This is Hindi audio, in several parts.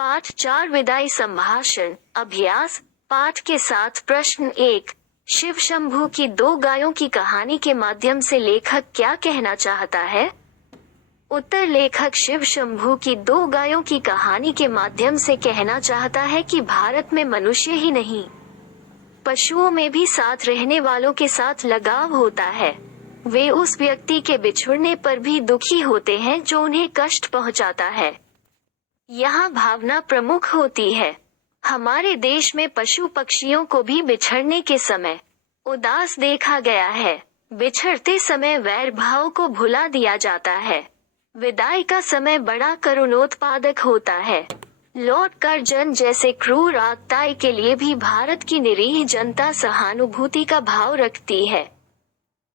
पाठ 4 विदाई संभाषण अभ्यास। पाठ के साथ प्रश्न 1। शिव शंभू की दो गायों की कहानी के माध्यम से लेखक क्या कहना चाहता है? उत्तर। लेखक शिव शंभू की दो गायों की कहानी के माध्यम से कहना चाहता है कि भारत में मनुष्य ही नहीं, पशुओं में भी साथ रहने वालों के साथ लगाव होता है। वे उस व्यक्ति के बिछुड़ने पर भी दुखी होते हैं जो उन्हें कष्ट पहुंचाता है। यहाँ भावना प्रमुख होती है। हमारे देश में पशु पक्षियों को भी बिछड़ने के समय उदास देखा गया है। बिछड़ते समय वैर भाव को भुला दिया जाता है। विदाई का समय बड़ा करुणोत्पादक होता है। लॉर्ड कर्जन जैसे क्रूर आतताई के लिए भी भारत की निरीह जनता सहानुभूति का भाव रखती है।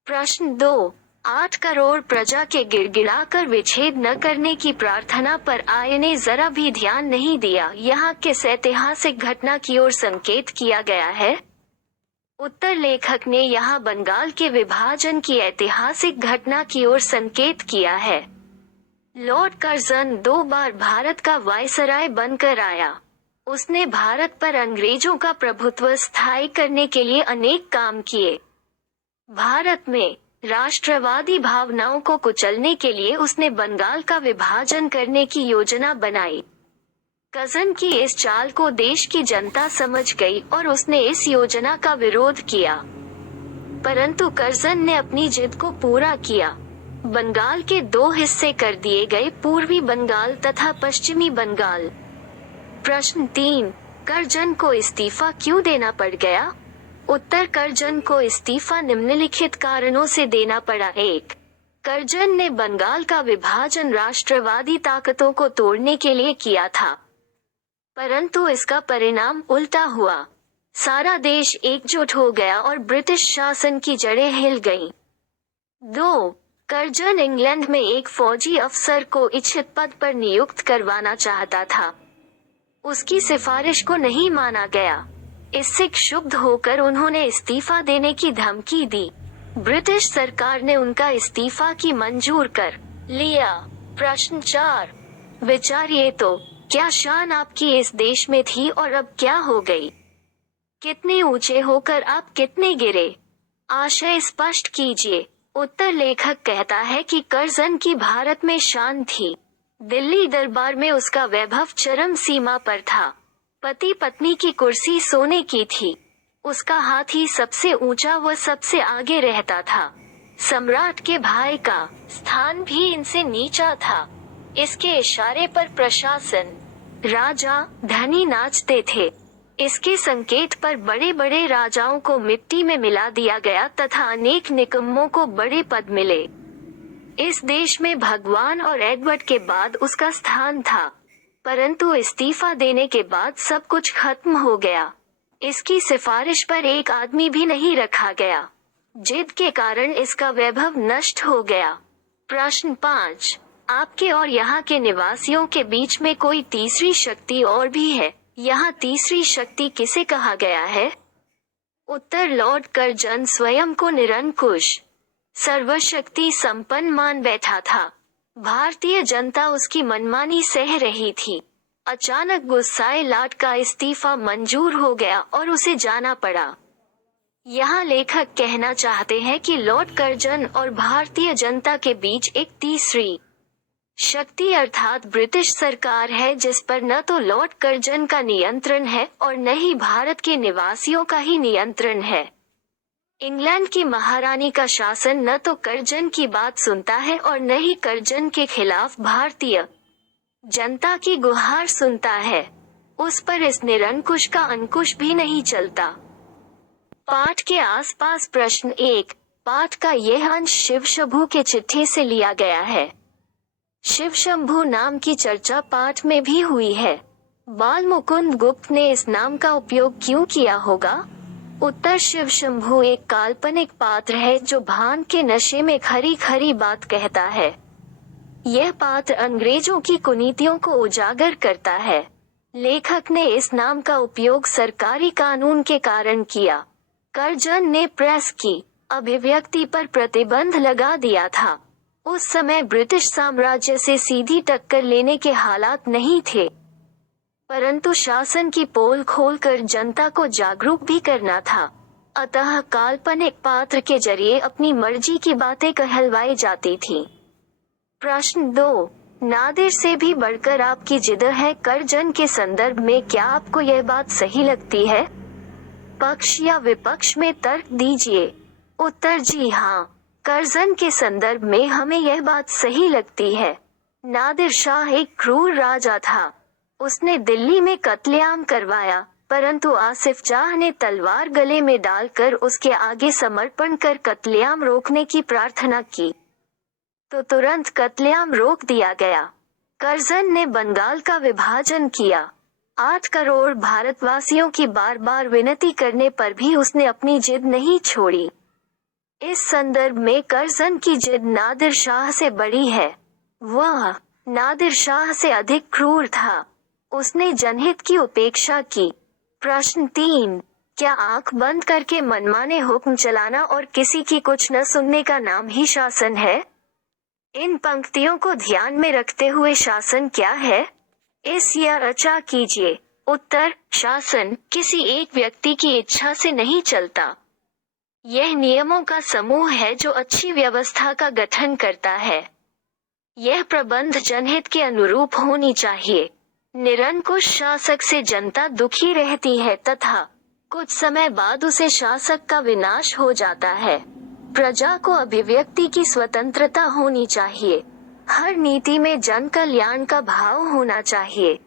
प्रश्न 2। 8 करोड़ प्रजा के गिड़गिड़ाकर विच्छेद न करने की प्रार्थना पर आय ने जरा भी ध्यान नहीं दिया। यहाँ किस ऐतिहासिक घटना की ओर संकेत किया गया है? उत्तर। लेखक ने यहाँ बंगाल के विभाजन की ऐतिहासिक घटना की ओर संकेत किया है। लॉर्ड कर्जन 2 बार भारत का वायसराय बनकर आया। उसने भारत पर अंग्रेजों का प्रभुत्व स्थायी करने के लिए अनेक काम किए। भारत में राष्ट्रवादी भावनाओं को कुचलने के लिए उसने बंगाल का विभाजन करने की योजना बनाई। कर्जन की इस चाल को देश की जनता समझ गई और उसने इस योजना का विरोध किया, परंतु कर्जन ने अपनी जिद को पूरा किया। बंगाल के 2 हिस्से कर दिए गए, पूर्वी बंगाल तथा पश्चिमी बंगाल। प्रश्न 3। कर्जन को इस्तीफा क्यों देना पड़ गया? उत्तर। कर्जन को इस्तीफा निम्नलिखित कारणों से देना पड़ा। 1। कर्जन ने बंगाल का विभाजन राष्ट्रवादी ताकतों को तोड़ने के लिए किया था, परंतु इसका परिणाम उल्टा हुआ। सारा देश एकजुट हो गया और ब्रिटिश शासन की जड़ें हिल गईं। 2। कर्जन इंग्लैंड में एक फौजी अफसर को इच्छित पद पर नियुक्त करवाना चाहता था। उसकी सिफारिश को नहीं माना गया। इससे क्षुब्ध होकर उन्होंने इस्तीफा देने की धमकी दी। ब्रिटिश सरकार ने उनका इस्तीफा की मंजूर कर लिया। प्रश्न 4। विचारिए तो, क्या शान आपकी इस देश में थी और अब क्या हो गई? कितने ऊंचे होकर आप कितने गिरे? आशय स्पष्ट कीजिए। उत्तर। लेखक कहता है कि कर्जन की भारत में शान थी। दिल्ली दरबार में उसका वैभव चरम सीमा पर था। पति पत्नी की कुर्सी सोने की थी। उसका हाथी सबसे ऊंचा व सबसे आगे रहता था। सम्राट के भाई का स्थान भी इनसे नीचा था। इसके इशारे पर प्रशासन, राजा, धनी नाचते थे। इसके संकेत पर बड़े बड़े राजाओं को मिट्टी में मिला दिया गया तथा अनेक निकम्मों को बड़े पद मिले। इस देश में भगवान और एडवर्ड के बाद उसका स्थान था, परंतु इस्तीफा देने के बाद सब कुछ खत्म हो गया। इसकी सिफारिश पर एक आदमी भी नहीं रखा गया। जिद के कारण इसका वैभव नष्ट हो गया। प्रश्न 5। आपके और यहाँ के निवासियों के बीच में कोई तीसरी शक्ति और भी है। यहाँ तीसरी शक्ति किसे कहा गया है? उत्तर। लॉर्ड कर्जन स्वयं को निरंकुश, सर्वशक्ति संपन्न मान बैठा था। भारतीय जनता उसकी मनमानी सह रही थी। अचानक गुस्साए लॉर्ड का इस्तीफा मंजूर हो गया और उसे जाना पड़ा। यहाँ लेखक कहना चाहते हैं कि लॉर्ड कर्जन और भारतीय जनता के बीच एक तीसरी शक्ति अर्थात ब्रिटिश सरकार है, जिस पर न तो लॉर्ड कर्जन का नियंत्रण है और न ही भारत के निवासियों का ही नियंत्रण है। इंग्लैंड की महारानी का शासन न तो कर्जन की बात सुनता है और न ही कर्जन के खिलाफ भारतीय जनता की गुहार सुनता है। उस पर इस निरंकुश का अंकुश भी नहीं चलता। पाठ के आसपास प्रश्न 1। पाठ का यह अंश शिव शंभू के चिट्ठी से लिया गया है। शिव शंभू नाम की चर्चा पाठ में भी हुई है। बाल मुकुंद गुप्त ने इस नाम का उपयोग क्यों किया होगा? उत्तर। शिव शंभू एक काल्पनिक पात्र है जो भान के नशे में खरी खरी बात कहता है। यह पात्र अंग्रेजों की कुनीतियों को उजागर करता है। लेखक ने इस नाम का उपयोग सरकारी कानून के कारण किया। कर्जन ने प्रेस की अभिव्यक्ति पर प्रतिबंध लगा दिया था। उस समय ब्रिटिश साम्राज्य से सीधी टक्कर लेने के हालात नहीं थे। परंतु शासन की पोल खोलकर जनता को जागरूक भी करना था। अतः काल्पनिक पात्र के जरिए अपनी मर्जी की बातें कहलवाई जाती थी। प्रश्न 2, नादिर से भी बढ़कर आपकी जिद है करजन के संदर्भ में क्या आपको यह बात सही लगती है? पक्ष या विपक्ष में तर्क दीजिए। उत्तर जी हाँ, करजन के संदर्भ में हमें यह बात सही लगती है। नादिर शाह एक क्रूर राजा था। उसने दिल्ली में कत्लेआम करवाया, परंतु आसिफ जाह ने तलवार गले में डालकर उसके आगे समर्पण कर कत्लेआम रोकने की प्रार्थना की, तो तुरंत कत्लेआम रोक दिया गया। करजन ने बंगाल का विभाजन किया। 8 करोड़ भारतवासियों की बार बार विनती करने पर भी उसने अपनी जिद नहीं छोड़ी। इस संदर्भ में करजन की जिद नादिर शाह से बड़ी है। वह नादिर शाह से अधिक क्रूर था। उसने जनहित की उपेक्षा की। प्रश्न 3, क्या आंख बंद करके मनमाने हुक्म चलाना और किसी की कुछ न सुनने का नाम ही शासन है? इन पंक्तियों को ध्यान में रखते हुए शासन क्या है, इस या रचा कीजिए। उत्तर, शासन किसी एक व्यक्ति की इच्छा से नहीं चलता। यह नियमों का समूह है जो अच्छी व्यवस्था का गठन करता है। यह प्रबंध जनहित के अनुरूप होनी चाहिए। निरंकुश शासक से जनता दुखी रहती है तथा कुछ समय बाद उसे शासक का विनाश हो जाता है। प्रजा को अभिव्यक्ति की स्वतंत्रता होनी चाहिए। हर नीति में जन कल्याण का भाव होना चाहिए।